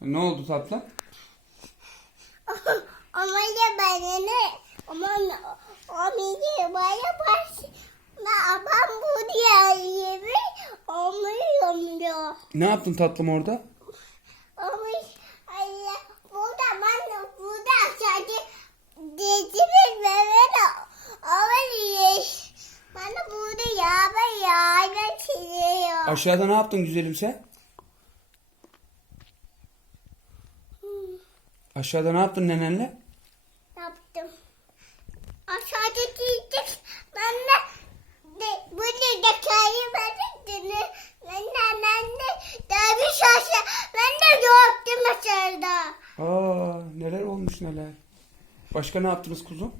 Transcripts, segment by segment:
Ne oldu tatlım? Ama ya ben ne? Ama o beni bana baş. Ben ben bu diğer yeri olmuyorum diyor. Ne yaptın tatlım orada? Ama ay, burada ben burada sadece dediğimiz böyle olabilir. Bana burada yağma yağma çiziyor. Aşağıda ne yaptın güzelim sen? Aşağıda ne yaptın nenenle? yaptım. Aşağıda gittik. Ben de, de burada da kayı verdim. Ben de ben de derviş aşağı. Ben de yoktum aşağıda. Aa neler olmuş neler. Başka ne yaptınız kuzum?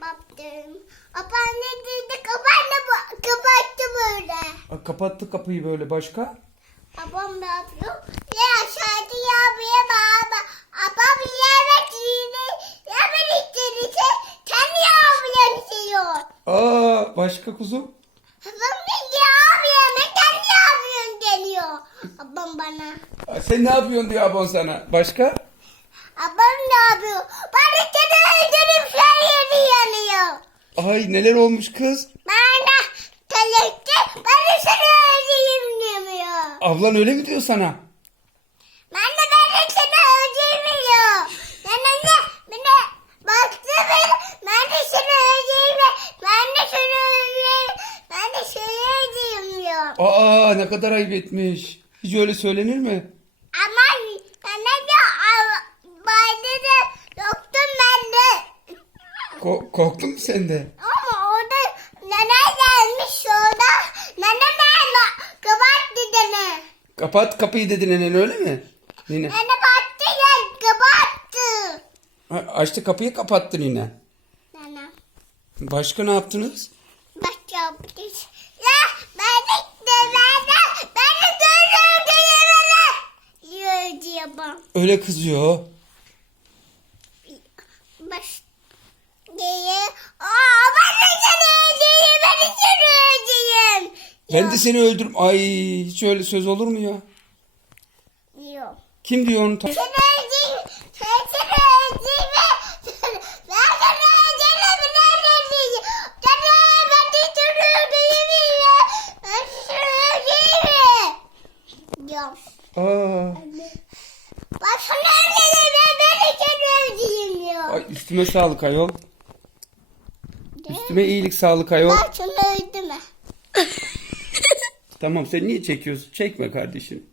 Baktım. Apan ne dedi? Kapandı bu. Kapattı böyle. Aa, kapattı kapıyı böyle başka. Babam ne yapıyor? Ne aşağıda yapıyor baba. Babam yemek yedi. Yemek istedi. Kendi yapıyor istiyor. Aa başka kuzum. Babam ne yapıyor? Ben kendi yapıyorum geliyor. Babam bana. Aa, sen ne yapıyorsun diyor abon sana. Başka? Babam ne yapıyor? Bana seni öldürüp şey yedi yanıyor. Ay neler olmuş kız. Bana kalekti. Bana seni öldüreyim demiyor. Ablan öyle mi diyor sana? Ben de ben de seni öldürmüyor. Ben anne bana baktı beni. Ben de seni öldürmüyor. Ben de seni öldürmüyor. Ben de seni Aa ne kadar ayıp etmiş. Hiç öyle söylenir mi? Ama ben de bayda da yoktum ben de. Ko- korktun mu sen de? Ama orada nene gelmiş orada. Nene nerede? Kapattı nene. Kapat kapıyı dedi nenen öyle mi? Nine. Nene baktı ya kapattı. Ha, Açtı kapıyı kapattın yine. Nene. Başka ne yaptınız? Bak yapmış. Ya ben de ben de ben de görüyorum diye diyemem. Öyle kızıyor. Baş diye. Aa ben de seni öldüreyim. Ben de seni öldüreyim. Ben de seni öldürüm. Ay hiç öyle söz olur mu ya? Diyor. Kim diyor onu? Seni öldüreyim. Sen seni öldüreyim. Ben seni öldüreyim. Ben de öldüreyim. Ben de ben de seni öldüreyim. Ben seni öldüreyim. Diyor. Aa, Bak sana öldüreyim. Ben seni öldüreyim diyor. ay üstüme sağlık ayol. Üstüme iyilik sağlık ayol. Bak sana öldürme. Tamam sen niye çekiyorsun? Çekme kardeşim.